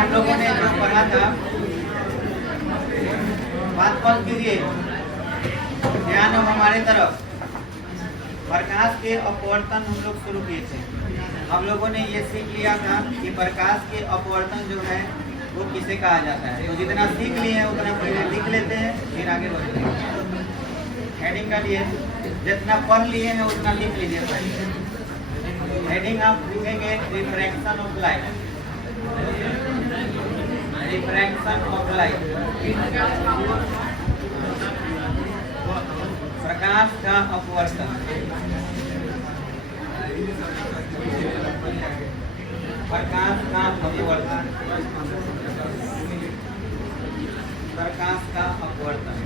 हम लोगों ने जो पढ़ा था, बात कौन कीजिए, ध्यान हो हमारे तरफ। प्रकाश के अपवर्तन हम लोग शुरू किए थे। हम लोगों ने ये सीख लिया था कि प्रकाश के अपवर्तन जो है वो किसे कहा जाता है। तो जितना सीख लिए हैं उतना पहले लिख लेते हैं, फिर आगे बढ़ते हैं। हेडिंग का लिए जितना पढ़ लिए हैं उतना लिख लीजिए पहले। हेडिंग आप लिखेंगे refraction of light, refraction of light, प्रकाश का अपवर्तन, प्रकाश का अपवर्तन, प्रकाश का अपवर्तन।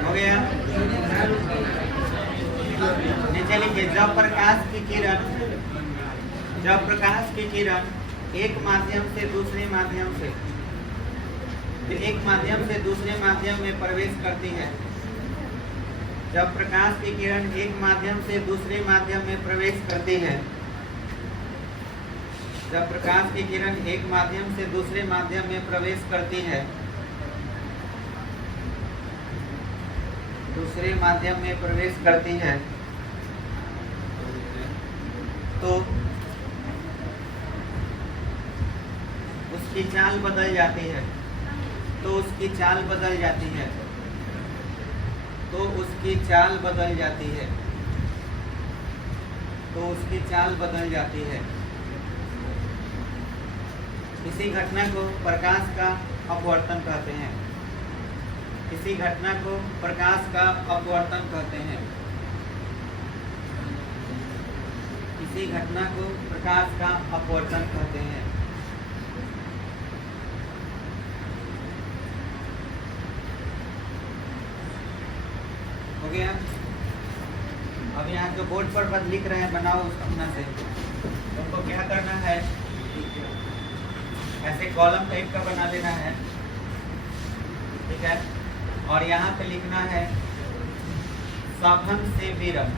हो गया। नीचे लिखिए, जब प्रकाश की किरण, जब प्रकाश की किरण एक माध्यम से दूसरे माध्यम से, एक माध्यम से दूसरे माध्यम में प्रवेश करती है, जब प्रकाश की किरण एक माध्यम से दूसरे माध्यम में प्रवेश करती है, जब प्रकाश की किरण एक माध्यम से दूसरे माध्यम में प्रवेश करती है, दूसरे माध्यम में प्रवेश करती है, तो उसकी चाल बदल जाती है, तो उसकी चाल बदल जाती है, तो उसकी चाल बदल जाती है, तो उसकी चाल बदल जाती है। इसी घटना को प्रकाश का अपवर्तन कहते हैं। इसी घटना को प्रकाश का अपवर्तन कहते हैं। इसी घटना को प्रकाश का अपवर्तन कहते हैं। हो गया। अब यहाँ जो बोर्ड पर पद लिख रहे हैं बनाओ उस अपना से। तुमको क्या करना है, ऐसे कॉलम टाइप का बना लेना है, ठीक है। और यहाँ पे लिखना है सघन से विरल,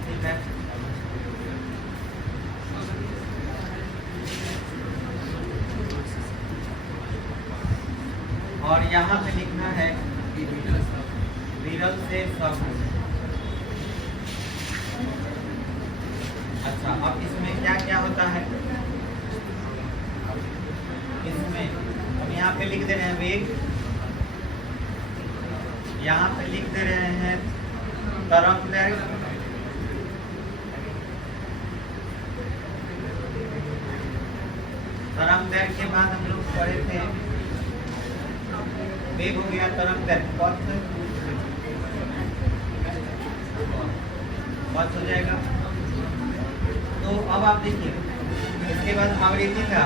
ठीक है। और यहाँ पे लिखना है विरल से सघन। अच्छा, अब इसमें क्या क्या होता है, इसमें हम यहाँ पे लिख दे रहे हैं वेग, यहाँ पे लिख दे रहे हैं तरंग दैर्घ्य, तरंग दैर्घ्य के बाद हम लोग पढ़े थे वेग हो गया, तरंग दैर्घ्य पथ, पथ हो जाएगा। तो अब आप देखिए, इसके बाद आवृत्ति था,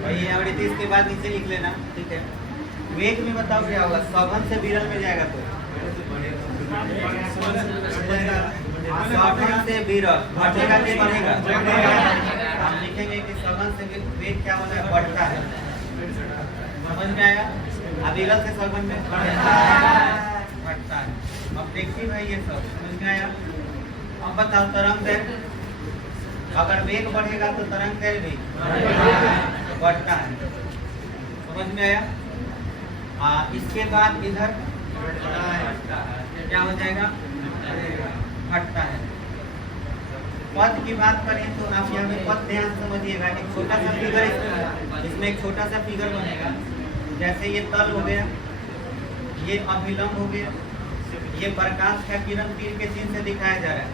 वही आवृत्ति, इसके बाद नीचे लिख लेना, ठीक है। वेग में बताओ क्या होगा, सघन से विरल में जाएगा तो सघन से विरल घटेगा कि बढ़ेगा, हम लिखेंगे कि सघन से वेग क्या होता है, बढ़ता है। समझ में आया। अब विरल से सघन में बढ़ता है। अब देखिए भाई, ये सब समझ में आया। अब बताओ तरंग दैर्घ्य, अगर वेग बढ़ेगा तो तरंग दैर्घ्य भी बढ़ता है। समझ में आया। इसके बाद इधर क्या हो जाएगा, घटता है। पद की बात करें तो आप यहाँ पे पद ध्यान समझिएगा। एक छोटा सा फिगर, इसमें एक छोटा सा फिगर बनेगा। जैसे ये तल हो गया, ये अभिलंब हो गया, ये प्रकाश का किरण तीर के चिन्ह से दिखाया जा रहा है।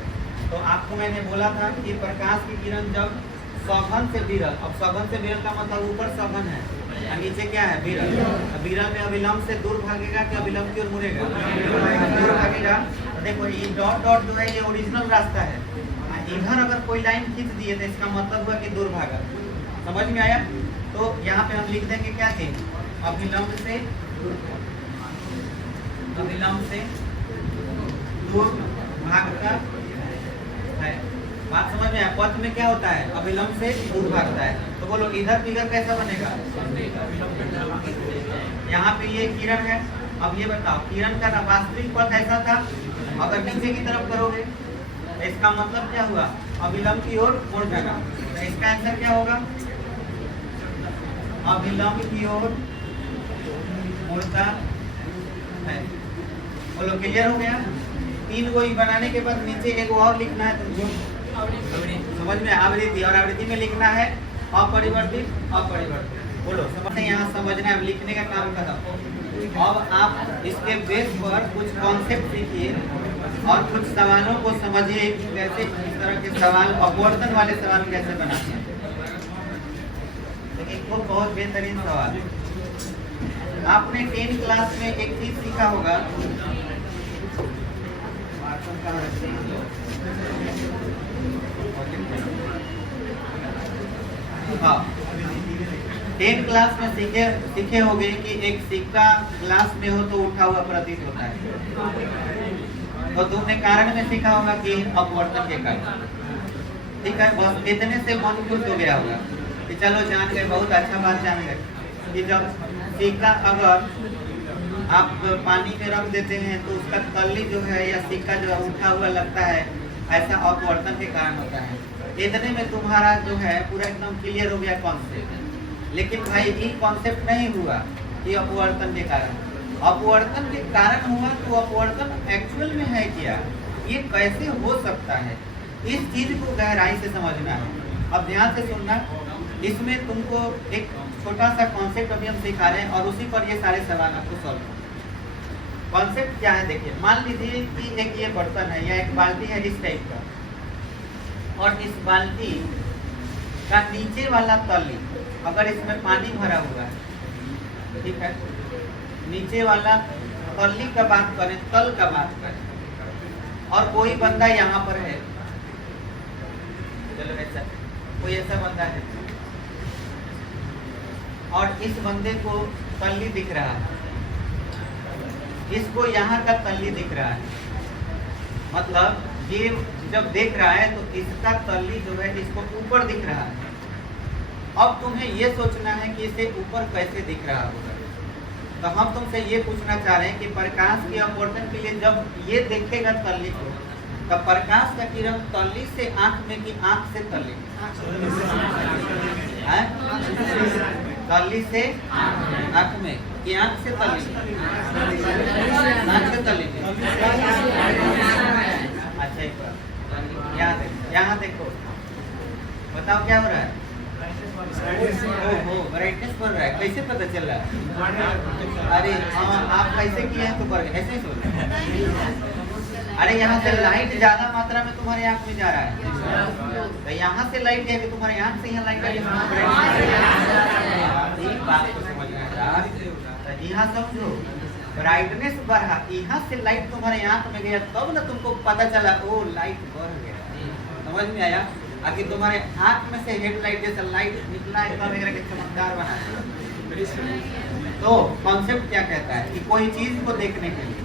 तो आपको मैंने बोला था कि प्रकाश की किरण जब सघन से विरल, अब सघन से विरल का मतलब ऊपर सघन है और नीचे क्या है, विरल। विरल में अभिलंब से दूर भागेगा कि अभिलंब की ओर मुड़ेगा, दूर भागेगा। तो देखो ये डॉट डॉट जो है ये ओरिजिनल रास्ता है। इधर अगर कोई लाइन खींच दिए तो इसका मतलब हुआ कि दूर भागा। समझ में आया। तो यहाँ पे हम लिख देंगे क्या चीज, अभिलंब से दूर भागता है। बात समझ में आया। पथ में क्या होता है, अभिलंब से दूर भागता है। तो बोलो इधर फिगर कैसा बनेगा? यहाँ पे ये किरण है। अब ये बताओ किरण का वास्तविक पथ ऐसा था, अगर नीचे की तरफ करोगे तो इसका मतलब क्या हुआ? अभिलंब की ओर मुड़ जाएगा। तो इसका आंसर क्या होगा? अभिलंब की ओर मुड़ता है। बोलो क्लियर हो गया? 3 गो बनाने के बाद नीचे एक और लिखना है तुमको, समझ में? आवृत्ति, और आवृत्ति में लिखना है अपरिवर्तित अपरिवर्तित। बोलो समझ, यहाँ समझना है, लिखने का काम खत्म। अब आप इसके बेस पर कुछ कॉन्सेप्ट सीखिए और कुछ सवालों को समझिए, कैसे इस तरह के सवाल, अपवर्तन वाले सवाल कैसे बनाते हैं। एक तो बहुत बेहतरीन सवाल। आपने 10 क्लास में एक चीज सीखा होगा, हाँ 10 क्लास में सीखे होंगे कि एक सिक्का ग्लास में हो तो उठा हुआ प्रतीत होता है। तो तुमने कारण में सीखा होगा कि अपवर्तन के कारण। ठीक है, बस इतने से मन खुश हो गया होगा कि चलो जान गए, बहुत अच्छा बात जान गए कि जब सिक्का अगर आप पानी में रख देते हैं तो उसका तल्ली जो है या सिक्का जो है उठा हुआ लगता है, ऐसा अपवर्तन के कारण होता है। इतने में तुम्हारा जो है पूरा एकदम क्लियर हो गया कॉन्सेप्ट। लेकिन भाई ये कॉन्सेप्ट नहीं हुआ कि अपवर्तन के कारण। अपवर्तन के कारण हुआ तो अपवर्तन एक्चुअल में है क्या, ये कैसे हो सकता है, इस चीज को गहराई से समझना है। अब ध्यान से सुनना, इसमें तुमको एक छोटा सा कॉन्सेप्ट अभी हम सिखा रहे हैं और उसी पर ये सारे सवाल आपको सॉल्व करना। कॉन्सेप्ट क्या है देखिए, मान लीजिए कि एक ये बर्तन है या एक बाल्टी है इस टाइप का, और इस बाल्टी का नीचे वाला तल्ली अगर इसमें पानी भरा हुआ है, ठीक है, नीचे वाला तल्ली का बात करें, तल का बात करें, और कोई बंदा यहाँ पर है, चलो ऐसा कोई ऐसा बंदा है और इस बंदे को तल्ली दिख रहा है, इसको यहाँ का तल्ली दिख रहा है, मतलब ये जब देख रहा है तो इसका तल्ली जो है इसको ऊपर दिख रहा है। अब तुम्हें ये सोचना है कि इसे ऊपर कैसे दिख रहा होगा। तो हम तुमसे ये पूछना चाह रहे हैं कि प्रकाश के अपवर्तन के लिए जब ये देखेगा तल्ली को, तो प्रकाश का किरण तल्ली से आंख में कि आंख से तल्ली? तल्ली से आंख में कि आंख से तल्ली? आंख से तल्ली। अच्छा एक बार यहाँ देखो, बताओ क्या हो रहा है? ओहो ब्राइटनेस बढ़ रहा है, कैसे पता चल रहा है? अरे हाँ, आप कैसे किए हैं तो कर ऐसे ही सोच रहे। अरे यहाँ से लाइट ज्यादा मात्रा में तुम्हारे आँख में जा रहा है, तो यहाँ से लाइट है कि तुम्हारे आँख से यहाँ लाइट है। यहाँ समझो, ब्राइटनेस बढ़ा, यहाँ से लाइट तुम्हारे आँख में गया तब ना तुमको पता चला ओ लाइट बढ़ गया। समझ में आया? आखिर तुम्हारे आँख में से हेडलाइट जैसा लाइट निकला है तब वगैरह के चमकदार बना। तो कॉन्सेप्ट क्या कहता है कि कोई चीज को देखने के लिए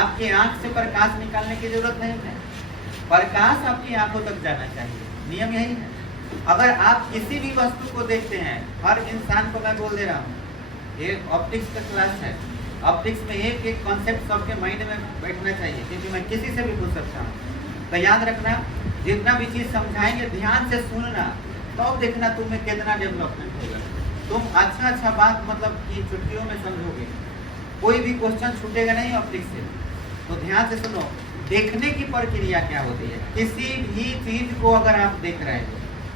आपकी आँख से प्रकाश निकालने की जरूरत नहीं है, प्रकाश आपकी आंखों तक जाना चाहिए। नियम यही है। अगर आप किसी भी वस्तु को देखते हैं, हर इंसान को मैं बोल दे रहा हूँ, ये ऑप्टिक्स का क्लास है, ऑप्टिक्स में एक एक कॉन्सेप्ट सबके माइंड में बैठना चाहिए, क्योंकि मैं किसी से भी पूछ सकता हूँ। तो याद रखना, जितना भी चीज़ समझाएंगे ध्यान से सुनना, तो देखना तुम्हें कितना डेवलपमेंट होगा। तुम अच्छा बात मतलब कि छुट्टियों में समझोगे, कोई भी क्वेश्चन छूटेगा नहीं ऑप्टिक्स से। तो ध्यान से सुनो, देखने की प्रक्रिया क्या होती है। किसी भी चीज को अगर आप देख रहे हो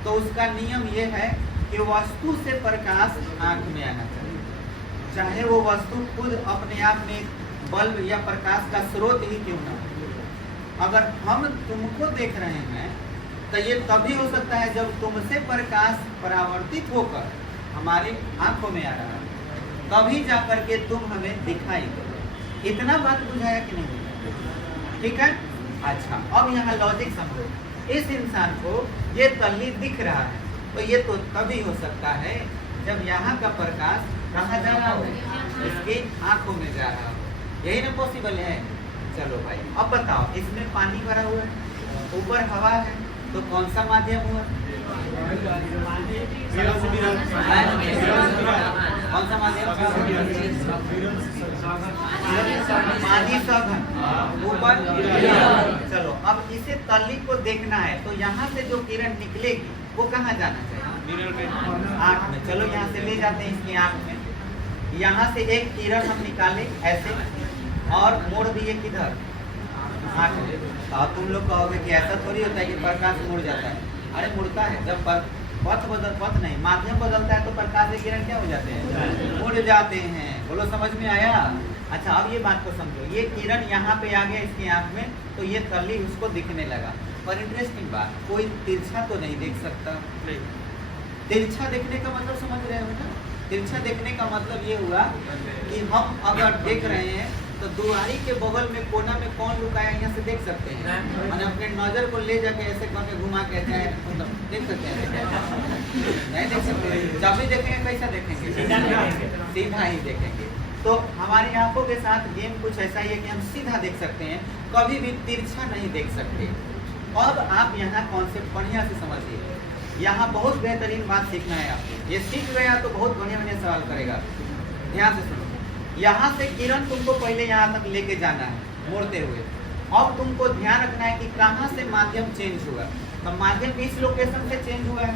तो उसका नियम ये है कि वस्तु से प्रकाश आंख में आना चाहिए, चाहे वो वस्तु खुद अपने आप में बल्ब या प्रकाश का स्रोत ही क्यों ना हो। अगर हम तुमको देख रहे हैं तो ये तभी हो सकता है जब तुमसे प्रकाश परावर्तित होकर हमारी आंखों में आ रहा है, तभी जाकर के तुम हमें दिखाई दो। इतना बात बुझाया कि नहीं? ठीक है। अच्छा, अब यहाँ लॉजिक समझो। इस इंसान को ये तल्ली दिख रहा है, तो ये तो तभी हो सकता है जब यहाँ का प्रकाश कहाँ जा रहा हो, इसकी आंखों में जा रहा हो। यही ना पॉसिबल है। चलो भाई, अब बताओ, इसमें पानी भरा हुआ है, ऊपर हवा है, तो कौन सा माध्यम हुआ? कौन सा माध्यम? मादी सघन ऊपर। चलो अब इसे तल्ली को देखना है तो यहाँ से जो किरण निकलेगी वो कहाँ जाना चाहिए? आँख में। चलो यहाँ से ले जाते हैं इसकी आँख में। यहाँ से एक किरण हम निकाले ऐसे और मोड़ दिए किधर? आँख में। तो तुम लोग कहोगे कि ऐसा थोड़ी होता है कि प्रकाश मुड़ जाता है। अरे मुड़ता है, जब पथ नहीं माध्यम बदलता है तो प्रकाश के किरण क्या हो जाते हैं? मुड़ जाते हैं। बोलो समझ में आया? अच्छा अब ये बात को समझो, ये किरण यहाँ पे आ गया इसकी आँख में तो ये तल्ली उसको दिखने लगा। पर इंटरेस्टिंग बात, कोई तिरछा तो नहीं देख सकता। तिरछा देखने का मतलब समझ रहे हो बेटा? तिरछा देखने का मतलब ये हुआ कि हम अगर देख रहे हैं तो दुआरी के बगल में कोना में कौन लुका है यहाँ से देख सकते हैं। मैंने अपने नजर को ले जाके ऐसे करके घुमा के मतलब देख सकते हैं? नहीं देख सकते। जब भी देखेंगे कैसा देखेंगे? सीधा ही देखेंगे। तो हमारी आंखों के साथ गेम कुछ ऐसा ही है कि हम सीधा देख सकते हैं, कभी भी तिरछा नहीं देख सकते। अब आप यहाँ कॉन्सेप्ट बढ़िया से समझिए। यहाँ बहुत बेहतरीन बात सीखना है आपको। ये सीख गया तो बहुत बढ़िया सवाल करेगा। ध्यान से सुनो, यहाँ से किरण तुमको पहले यहाँ तक लेके जाना है मोड़ते हुए। अब तुमको ध्यान रखना है कि कहाँ से माध्यम चेंज हुआ। तो माध्यम इस लोकेशन से चेंज हुआ है।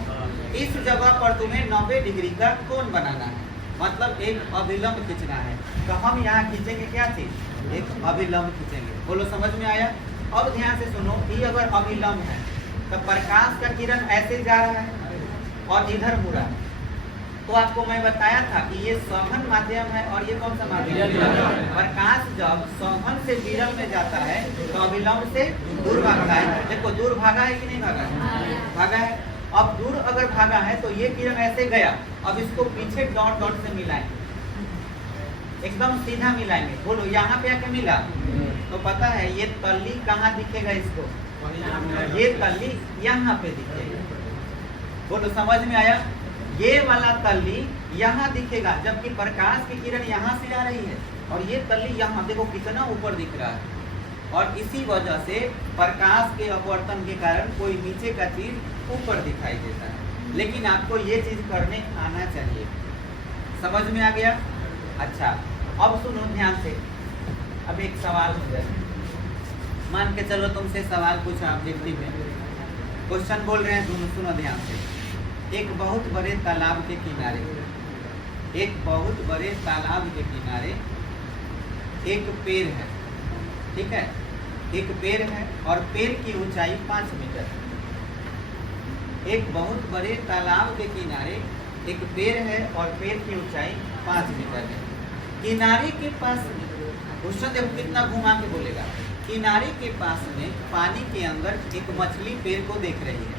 इस जगह पर तुम्हें 90 डिग्री का कोण बनाना है, मतलब एक अभिलंब खींचना है। तो हम यहाँ खींचेंगे क्या चीज? एक अभिलंब खींचेंगे। बोलो समझ में आया? अब ध्यान से सुनो, ये अगर अभिलंब है तो प्रकाश का किरण ऐसे जा रहा है और इधर मुड़ा है। तो आपको मैं बताया था कि ये सघन माध्यम है और ये कौन सा माध्यम है? प्रकाश जब सघन से विरल में जाता है तो अभिलंब से दूर भागता है। देखो दूर भागा है कि नहीं भागा है? भागा है। अब दूर अगर भागा है तो ये किरण ऐसे गया, अब इसको पीछे डॉट डॉट से मिलाएंगे, एकदम सीधा मिलाएंगे। बोलो यहाँ पे आके मिला तो पता है ये तल्ली कहाँ दिखेगा इसको? ये तल्ली यहाँ पे दिखेगा। बोलो समझ में आया? ये वाला तल्ली यहाँ दिखेगा जबकि प्रकाश की किरण यहाँ से आ रही है और ये तल्ली यहाँ देखो कितना ऊपर दिख रहा है। और इसी वजह से प्रकाश के अपवर्तन के कारण कोई नीचे का चीज ऊपर दिखाई देता है। लेकिन आपको ये चीज करने आना चाहिए। समझ में आ गया? अच्छा अब सुनो ध्यान से। अब एक सवाल हो जाए, मान के चलो तुमसे सवाल पूछा ऑब्जेक्टिव में, क्वेश्चन बोल रहे हैं, दोनों सुनो ध्यान से। एक बहुत बड़े तालाब के किनारे, एक बहुत बड़े तालाब के किनारे एक पेड़ है, ठीक है? एक पेड़ है और पेड़ की ऊंचाई 5 मीटर है। एक बहुत बड़े तालाब के किनारे एक पेड़ है और पेड़ की ऊंचाई 5 मीटर है। किनारे के पास में, क्वेश्चन देखो कितना घुमा के बोलेगा। किनारे के पास में पानी के अंदर एक मछली पेड़ को देख रही है।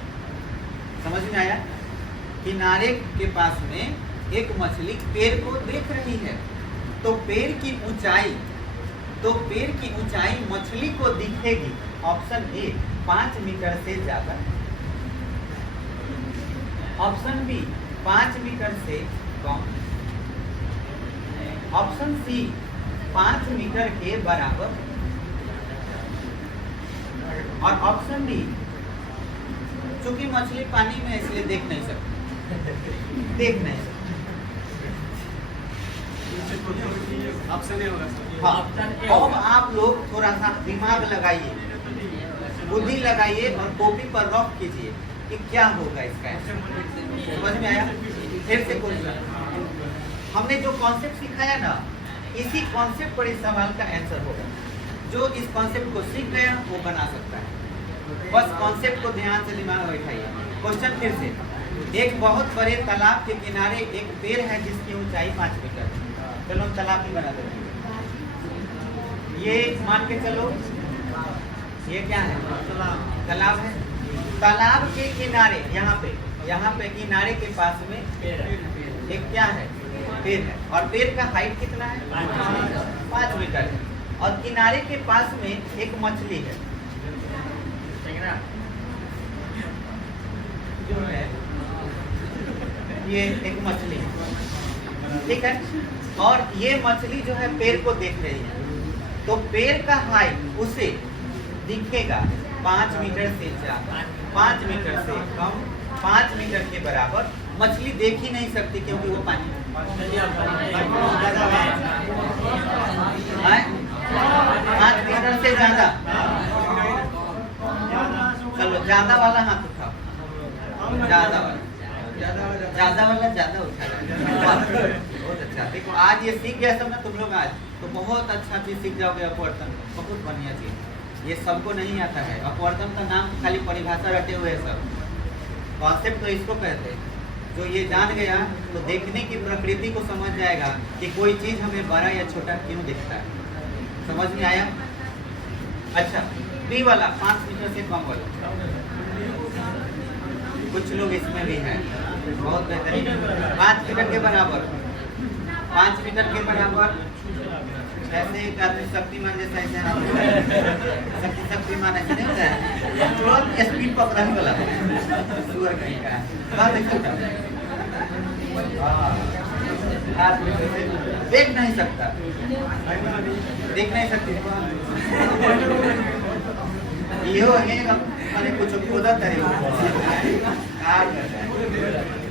समझ में आया? किनारे के पास में एक मछली पेड़ को देख रही है तो पेड़ की ऊंचाई मछली को दिखेगी। ऑप्शन ए 5 मीटर से ज्यादा, ऑप्शन बी 5 मीटर से कम, ऑप्शन सी 5 मीटर के बराबर और ऑप्शन डी चूंकि मछली पानी में इसलिए देख नहीं सकती। ऑप्शन ए होगा। हाँ, अब आप लोग थोड़ा सा दिमाग लगाइए, बुद्धि लगाइए और कॉपी पर रफ कीजिए कि क्या होगा इसका। समझ में आया? फिर से क्वेश्चन, हमने जो कॉन्सेप्ट सिखाया ना, इसी कॉन्सेप्ट पर इस सवाल का आंसर होगा। जो इस कॉन्सेप्ट को सीख गया वो बना सकता है। बस कॉन्सेप्ट को ध्यान से दिमाग में बैठाइए। क्वेश्चन फिर से, एक बहुत बड़े तालाब के किनारे एक पेड़ है जिसकी ऊंचाई 5 मीटर है। चलो हम तालाब भी बना देते हैं। ये मान के चलो ये क्या है? तालाब है। तालाब के किनारे यहाँ पे किनारे के पास में एक क्या है? पेड़ है और पेड़ का हाइट कितना है? 5 मीटर है और किनारे के पास में एक मछली है जो है ये एक मछली है, ठीक है? और ये मछली जो है पेड़ को देख रही है तो पेड़ का हाइट उसे दिखेगा 5 मीटर से ज्यादा, 5 मीटर से कम, 5 मीटर के बराबर मछली देख ही नहीं सकती क्योंकि वो पानी है। 5 मीटर से ज्यादा। चलो ज्यादा वाला हाथ उठाओ, ज्यादा वाला ज्यादा उठा। बहुत अच्छा। देखो आज ये सीख गया सब ना तुम लोग, आज तो बहुत अच्छा चीज सीख जाओगे। अपवर्तन बहुत बढ़िया चीज, ये सबको नहीं आता है। अपवर्तन का नाम खाली परिभाषा रटे हुए है, सब कॉन्सेप्ट तो इसको कहते हैं। जो ये जान गया तो देखने की प्रकृति को समझ जाएगा कि कोई चीज हमें बड़ा या छोटा क्यों दिखता है। समझ में आया? अच्छा, बी वाला 5 मीटर से कम वाला, कुछ लोग इसमें भी हैं, बहुत बेहतरीन। 5 मीटर के बराबर, 5 मीटर के बराबर। ऐसे एक आदमी शक्तिमान जैसा ऐसे शक्तिमान ऐसे नहीं होता है, तुरंत स्पीड पकड़ने वाला सुअर कहीं का देख नहीं सकता, देख नहीं सकती। यो है मैंने कुछ खोदा करे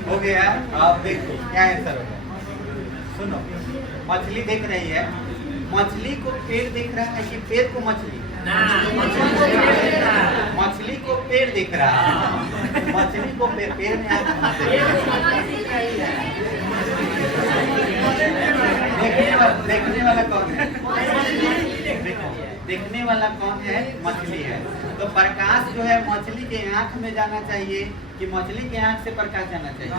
हो गया। आप देखो क्या है सर। सुनो, मछली देख रही है, मछली को पेड़ दिख रहा है कि पेड़ को मछली? मछली को पेड़ दिख रहा है, मछली को पेड़ में देखने वाला कौन है? देखने वाला कौन है? मछली है। तो प्रकाश जो है मछली के आंख में जाना चाहिए कि मछली के आंख से प्रकाश जाना चाहिए?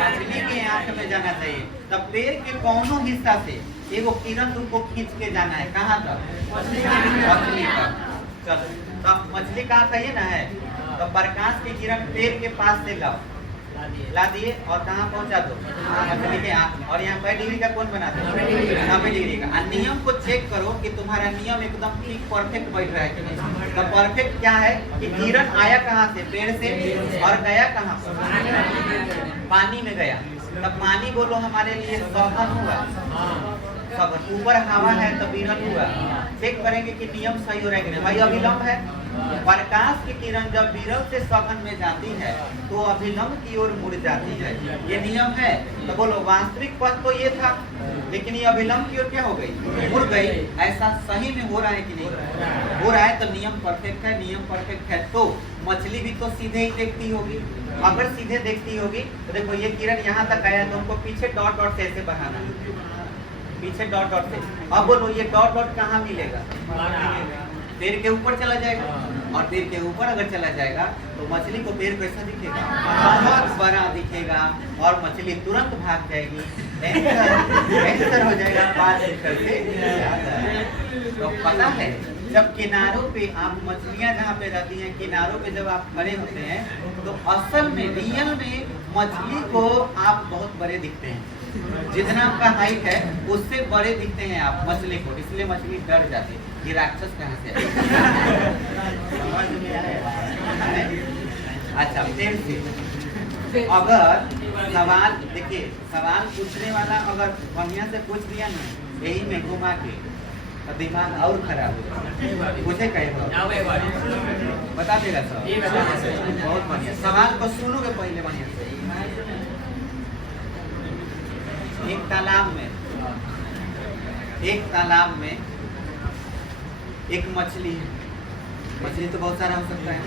मछली के आंख में जाना चाहिए। तब पेड़ के कौनों हिस्सा से एगो किरण तुमको खींच के जाना है, कहाँ तक? मछली तक। चलो, तब मछली कहाँ चाहिए ना है, तो प्रकाश की किरण पेड़ के पास से लाओ, ला दिए और कहाँ पहुँचा दो? मछली के आंख में। और यहाँ 5 डिग्री का कौन बना दो? 90 डिग्री का। नियम को चेक करो कि तुम्हारा नियम एकदम ठीक परफेक्ट बैठ रहा है कि नहीं। तो परफेक्ट क्या है कि किरण आया कहाँ से? पेड़ से, और गया कहाँ पर? पानी में गया। तब पानी बोलो हमारे लिए सघन हुआ, सब ऊपर हवा है तो विरल हुआ। चेक करेंगे कि नियम सही हो रहा है कि नहीं। भाई अभिलंब है, प्रकाश की किरण जब विरल से सघन में जाती है तो अभिलंब की ओर मुड़ जाती है, ये नियम है। तो बोलो वास्तविक पथ तो ये था, लेकिन ये अभिलंब की ओर क्या हो गई? मुड़ गई। ऐसा सही में हो रहा है कि नहीं हो रहा है? तो नियम परफेक्ट है, नियम परफेक्ट है। तो मछली भी तो सीधे ही देखती होगी। अगर सीधे देखती होगी तो देखो ये किरण यहाँ तक आया तो उनको पीछे डॉट डॉट से ऐसे बढ़ाना, पीछे डॉट डॉट से। अब बोलो ये डॉट डॉट कहाँ मिलेगा? पेड़ के ऊपर चला जाएगा। और पेड़ के ऊपर अगर चला जाएगा तो मछली को पेड़ कैसा दिखेगा? बहुत बड़ा दिखेगा और मछली तुरंत भाग जाएगी, कैंसर हो जाएगा 5 मीटर से ज्यादा। तो पता है जब किनारों पे आप मछलियां जहाँ पे रहती हैं, किनारों पे जब आप खड़े होते हैं तो असल में रियल में मछली को आप बहुत बड़े दिखते हैं। जितना आपका हाइट है उससे बड़े दिखते हैं आप मछली को, इसलिए मछली डर जाती है। ये राक्षस कहाँ से है? समझ में आया? अच्छा, फिर से अगर सवाल देखिए, सवाल पूछने वाला अगर बढ़िया से पूछ दिया ना यही में घुमा के तो दिमाग और खराब हो जाएगा। पूछे कहेगा बता देगा सब। बहुत बढ़िया। सवाल को सुनोगे पहले बढ़िया से। एक तालाब में एक मछली है। मछली तो बहुत सारा हो सकता है।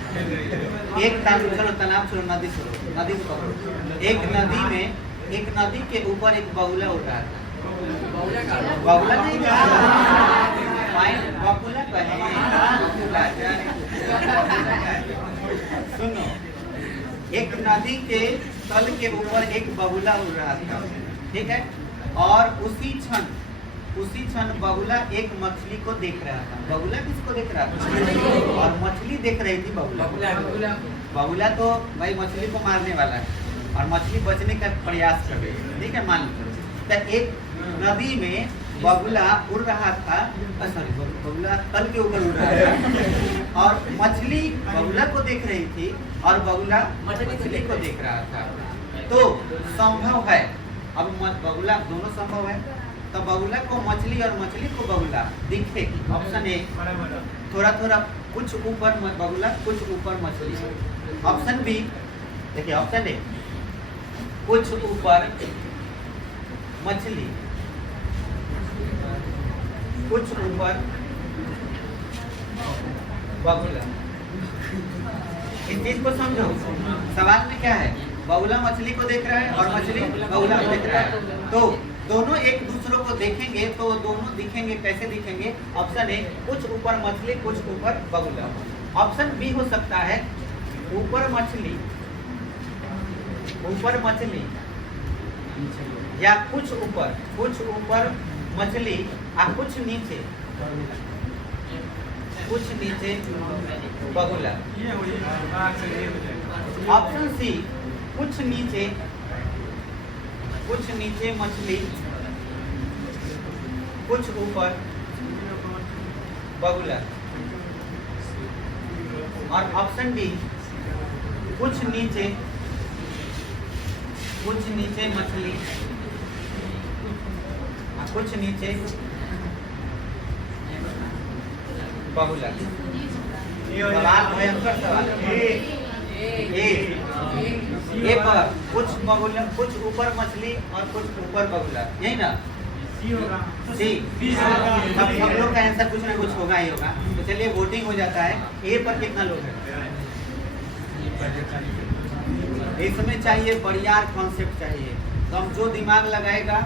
एक चलो तालाब छोड़ो, नदी छोड़ो, नदी को पकड़ो। एक नदी के ऊपर एक बगुला उड़ रहा था। बगुला नहीं, बगुला सुनो, एक नदी के तल के ऊपर एक बगुला उड़ रहा था, ठीक है। और उसी क्षण बगुला एक मछली को देख रहा था। बगुला किसको देख रहा था? और मछली देख रही थी बगुला तो भाई मछली को मारने वाला है और मछली बचने का प्रयास कर रही है, ठीक है। मान लो तो एक नदी में बगुला उड़ रहा था, बगुला तल के ऊपर उड़ रहा था और मछली बगुला को देख रही थी और बगुला मछली को देख रहा था। तो संभव है, अब बगुला दोनों संभव है, तो बगुला को मछली और मछली को बगुला दिखेगी। Option A. थोड़ा थोड़ा कुछ ऊपर बगुला, कुछ ऊपर मछली। ऑप्शन बी, देखिए ऑप्शन ए, कुछ ऊपर मछली, कुछ ऊपर बगुला। इस चीज को समझो, सवाल में क्या है, बगुला मछली को देख रहा है और मछली बगुला को देख रहा है, तो दोनों एक दूसरे को देखेंगे तो दोनों दिखेंगे, कैसे दिखेंगे? ऑप्शन ए, कुछ ऊपर मछली, कुछ ऊपर बगुला। ऑप्शन बी हो सकता है, ऊपर मछली, ऊपर मछली, या कुछ ऊपर मछली और कुछ नीचे बगुला। ऑप्शन सी, कुछ नीचे मछली, कुछ ऊपर बगुला। और ऑप्शन डी, कुछ नीचे मछली, कुछ नीचे बगुला। सवाल भयंकर सवाल। ए पर कुछ बगुला, कुछ ऊपर मछली और कुछ ऊपर बगुला, यही ना? सी। सब लोग का आंसर कुछ ना कुछ होगा ही होगा। तो चलिए वोटिंग हो जाता है। ए पर कितना लोग हैं? इसमें चाहिए बढ़िया कॉन्सेप्ट चाहिए, तो हम जो दिमाग लगाएगा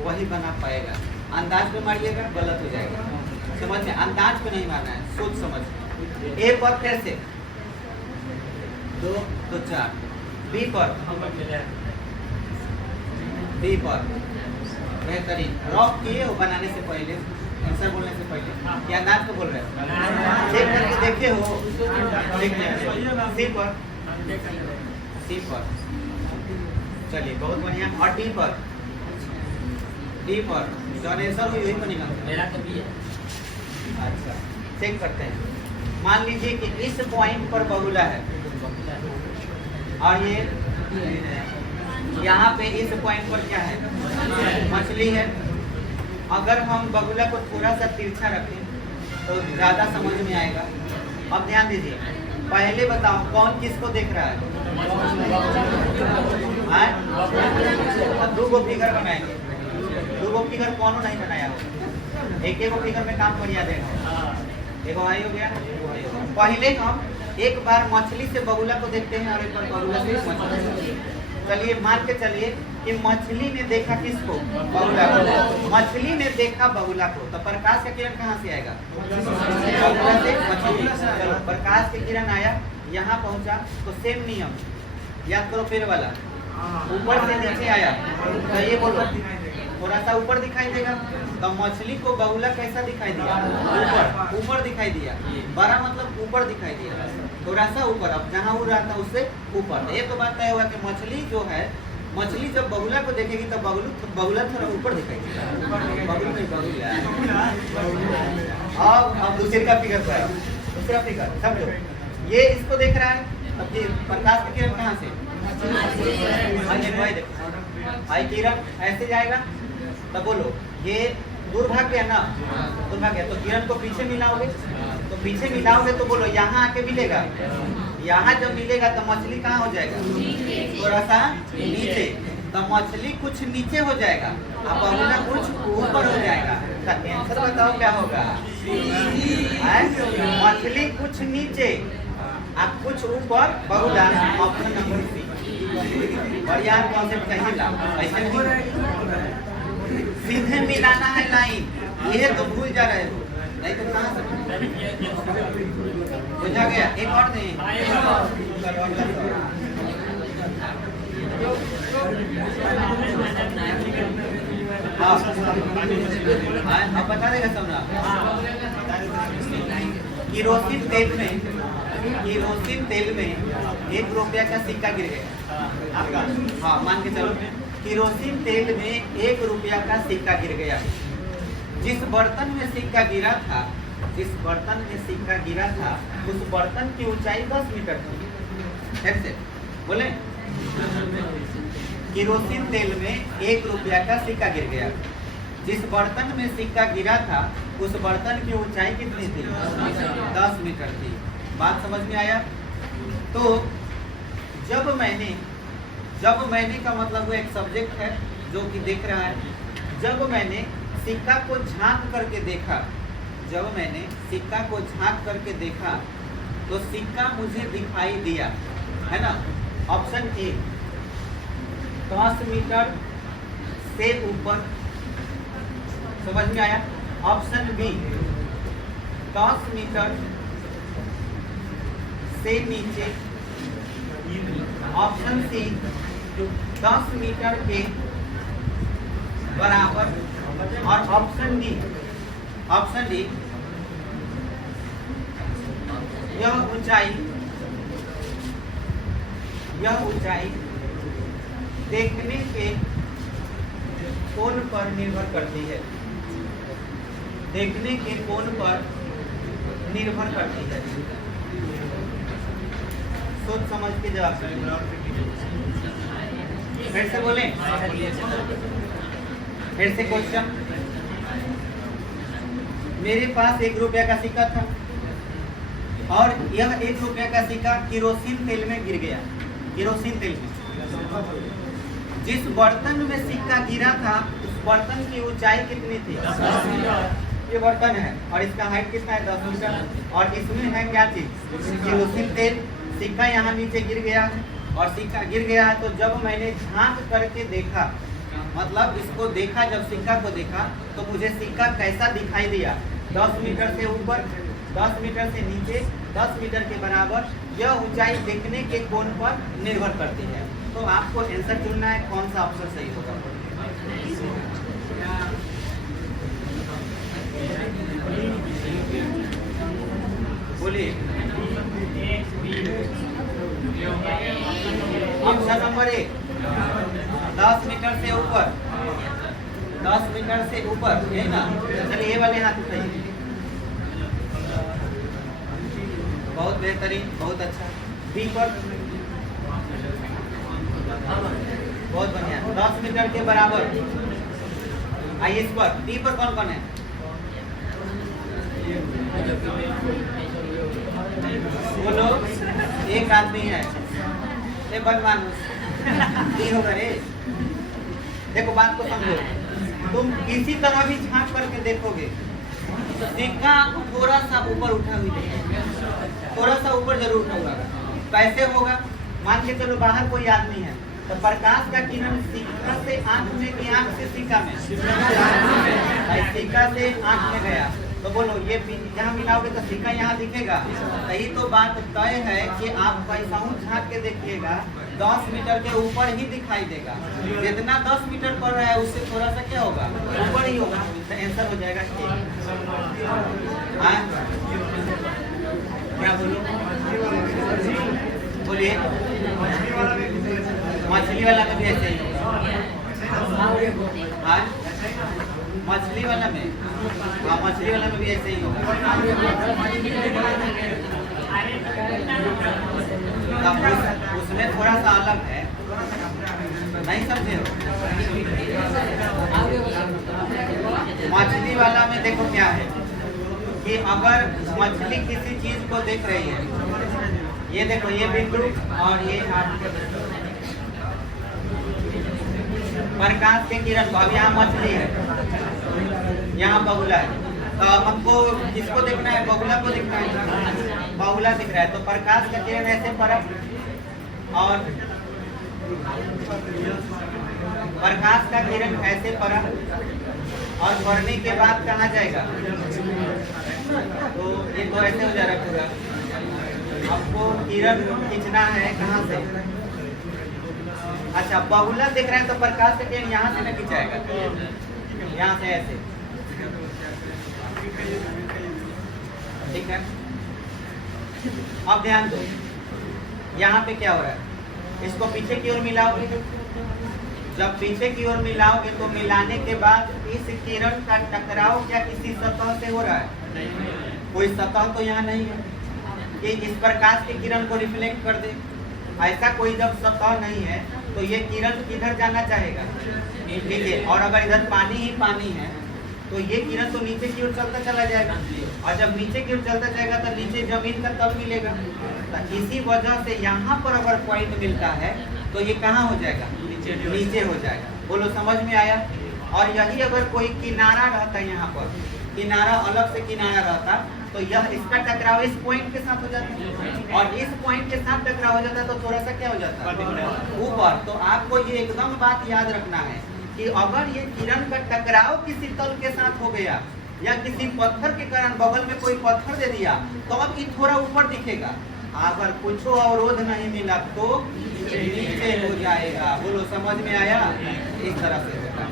वही बना पाएगा। अंदाज पे मारिएगा गलत हो जाएगा, समझ में? अंदाज पे नहीं मारना है, सोच समझ। ए पर कैसे? 2 तो 4। बी पर बेहतरीन। रॉक किए हो बनाने से पहले, आंसर बोलने से पहले, क्या अंदाज को बोल रहे हो? चेक करके देखे हो? सी पर चलिए, बहुत बढ़िया। और डी पर जो आंसर हुई वही तो निकलता। मेरा तो भी है। अच्छा, चेक करते हैं। मान लीजिए कि इस पॉइंट पर बगुला है और ये यहाँ पे इस पॉइंट पर क्या है? मछली है। अगर हम बगुला को थोड़ा सा तिरछा रखें तो ज़्यादा समझ में आएगा। अब ध्यान दीजिए, पहले बताओ कौन किसको देख रहा है? अब 2 फिगर बनाएंगे। 2 फिगर कौन नहीं बनाया हो? एक फिगर में काम बढ़िया देगा। एक भाई हो गया। पहले हम एक बार मछली से बगुला को देखते हैं और एक बार बगुला से मछली। चलिए मान के चलिए कि मछली ने देखा किसको? बगुला को। मछली ने देखा बगुला को, तो प्रकाश का किरण कहाँ से आएगा? बगुला से मछली। चलो, प्रकाश की किरण आया, यहाँ पहुँचा, तो सेम नियम, याद करो फिर वाला, ऊपर से नीचे आया, तो ये बोलो थोड़ा सा ऊपर दिखाई देगा। तो मछली को बगुला कैसा दिखाई दिया? ऊपर दिखाई दिया। बड़ा मतलब ऊपर दिखाई दिया, थोड़ा सा ऊपर। अब जहाँ उड़ रहा था उससे ऊपर। ये तो बात तय हुआ कि मछली जो है, मछली जब बगुला को देखेगी तो बगुला थोड़ा ऊपर दिखाई देगा। अब दूसरे का फिगर पर, दूसरा फिगर समझो, ये इसको देख रहा है। अब ये प्रकाश की किरण कहाँ से? आई किरण ऐसे जाएगा, तो बोलो ये दूर भाग गया ना? दूर भाग गया, तो किरण को पीछे मिलाओगे, तो पीछे मिलाओगे तो बोलो यहाँ आके मिलेगा। यहाँ जब मिलेगा तो मछली कहाँ हो जाएगा? थोड़ा सा नीचे, तो मछली कुछ नीचे हो जाएगा और बगुला कुछ ऊपर हो जाएगा। तो आंसर बताओ क्या होगा? मछली कुछ नीचे आप कुछ ऊपर, बगुला। Option number C. बढ़िया कॉन्सेप्ट चाहिए ला, ऐसे सीधे मिलाना है लाइन, ये तो भूल जा रहे हो, नहीं तो कहाँ से बुझा गया? एक और नहीं। अब बता देगा सब ना। केरोसिन तेल में 1 रुपया का सिक्का गिर गया। हाँ, मान के चलो केरोसिन तेल में 1 रुपया का सिक्का गिर गया। जिस बर्तन में सिक्का गिरा था, उस बर्तन की ऊंचाई 10 मीटर थी। ऐसे बोले, केरोसिन तेल में 1 रुपया का सिक्का गिर गया। जिस बर्तन में सिक्का गिरा था उस बर्तन की ऊंचाई कितनी थी? 10 मीटर थी। बात समझ में आया? तो जब मैंने का मतलब वो एक सब्जेक्ट है जो कि देख रहा है। जब मैंने सिक्का को झांक करके देखा, तो सिक्का मुझे दिखाई दिया, है ना। ऑप्शन ए 10 मीटर से ऊपर, समझ में आया। ऑप्शन बी 10 मीटर से नीचे। ऑप्शन सी 10 मीटर के बराबर। और ऑप्शन डी यह ऊंचाई देखने के कोण पर निर्भर करती है। सोच समझ के जवाब फिर से बोलें। फिर से क्वेश्चन। मेरे पास 1 रुपया का सिक्का था और यह 1 रुपया का सिक्का केरोसिन तेल में गिर गया। केरोसिन तेल में जिस बर्तन में सिक्का गिरा था उस बर्तन की ऊंचाई कितनी थी? 10 मीटर। ये बर्तन है और इसका हाइट कितना है? 10 मीटर। और इसमें है क्या चीज? केरोसिन तेल। सिक्का यहाँ नीचे गिर गया है और सिक्का गिर गया है। तो जब मैंने झांक करके देखा, मतलब इसको देखा, जब सिक्का को देखा तो मुझे सिक्का कैसा दिखाई दिया? 10 मीटर से ऊपर, 10 मीटर से नीचे, 10 मीटर के बराबर। यह ऊंचाई देखने के कोण पर निर्भर करती है। तो आपको आंसर चुनना है, कौन सा ऑप्शन सही होगा। बोलिए। ऑप्शन नंबर 1 10 मीटर से ऊपर, 10 मीटर से ऊपर, है ना। चलिए ये वाले हाथ उठाइए। बहुत बेहतरीन, बहुत अच्छा। बी पर बहुत बढ़िया, 10 मीटर के बराबर। आइए इस पर, डी पर कौन कौन है? बोलो। एक आदमी है, ये बनमानुस नहीं होगा रे। देखो बात को समझो। तुम किसी तरह भी झांक करके देखोगे, सिक्का थोड़ा सा ऊपर उठा हुई है, थोड़ा सा ऊपर जरूर उठा होगा। कैसे होगा? मान के चलो बाहर कोई आदमी है तो प्रकाश का किरण सिक्का से आंख में कि आंख से सिक्का में? सिक्का से आंख में गया तो बोलो ये यहाँ मिलाओगे तो सिक्का यहाँ दिखेगा। यही तो बात तय है कि आप पैसा झांक के देखिएगा 10 मीटर के ऊपर ही दिखाई देगा। जितना 10 मीटर पर रहा है उससे थोड़ा सा क्या होगा? ऊपर ही होगा। तो आंसर हो जाएगा क्या? बोलो, बोलिए। मछली वाला में भी ऐसे ही होगा। मछली वाला में, हाँ मछली वाला में भी ऐसे ही होगा। उसमें थोड़ा सा अलग है, नहीं समझे हो? मछली वाला में देखो क्या है कि अगर मछली किसी चीज को देख रही है, ये देखो ये बिंदु और ये प्रकाश के किरण, अब यहाँ मछली है, यहाँ बगुला है। तो हमको किसको देखना है? बगुला को देखना है। बगुला दिख रहा है तो प्रकाश का किरण ऐसे पड़ा और प्रकाश का किरण ऐसे पड़ा और पढ़ने के बाद कहाँ जाएगा? तो ये तो ऐसे हो जा रहा है पूरा। आपको किरण खींचना है कहाँ से? अच्छा बगुला दिख रहा है तो प्रकाश का किरण यहाँ से न खिंचाएगा, यहाँ से ऐसे, ठीक है। अब ध्यान दो, यहाँ पे क्या हो रहा है? इसको पीछे की ओर मिलाओगे। जब पीछे की ओर मिलाओगे तो मिलाने के बाद इस किरण का टकराव क्या किसी सतह से हो रहा है? कोई सतह तो यहाँ नहीं है कि इस प्रकाश की किरण को रिफ्लेक्ट कर दे। ऐसा कोई जब सतह नहीं है तो ये किरण किधर जाना चाहेगा? नीचे। और अगर इधर पानी ही पानी है तो ये किरण तो नीचे की ओर चलता चला जाएगा, और जब नीचे की ओर चलता जाएगा तो नीचे जमीन का तल मिलेगा। तो इसी वजह से यहाँ पर अगर पॉइंट मिलता है तो ये कहाँ हो जाएगा, नीचे हो जाएगा। बोलो समझ में आया। और यही अगर कोई किनारा रहता है, यहाँ पर किनारा अलग से किनारा रहता तो यह इसका टकराव इस पॉइंट के साथ हो जाता है, और इस पॉइंट के साथ टकराव हो जाता है तो थोड़ा सा क्या हो जाता है ऊपर। तो आपको ये एकदम बात याद रखना है कि अगर ये किरण का टकराव किसी तल के साथ हो गया या किसी पत्थर के कारण बगल में कोई पत्थर दे दिया तो अब ये थोड़ा ऊपर दिखेगा, अगर कुछ अवरोध नहीं मिला तो नीचे हो जाएगा। बोलो समझ में आया। इस तरह से होता है।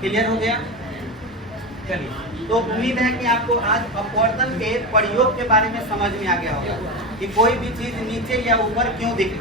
क्लियर हो गया। चलिए, तो उम्मीद है कि आपको आज अपवर्तन के प्रयोग के बारे में समझ में आ गया होगा कि कोई भी चीज नीचे या ऊपर क्यों दिखता है।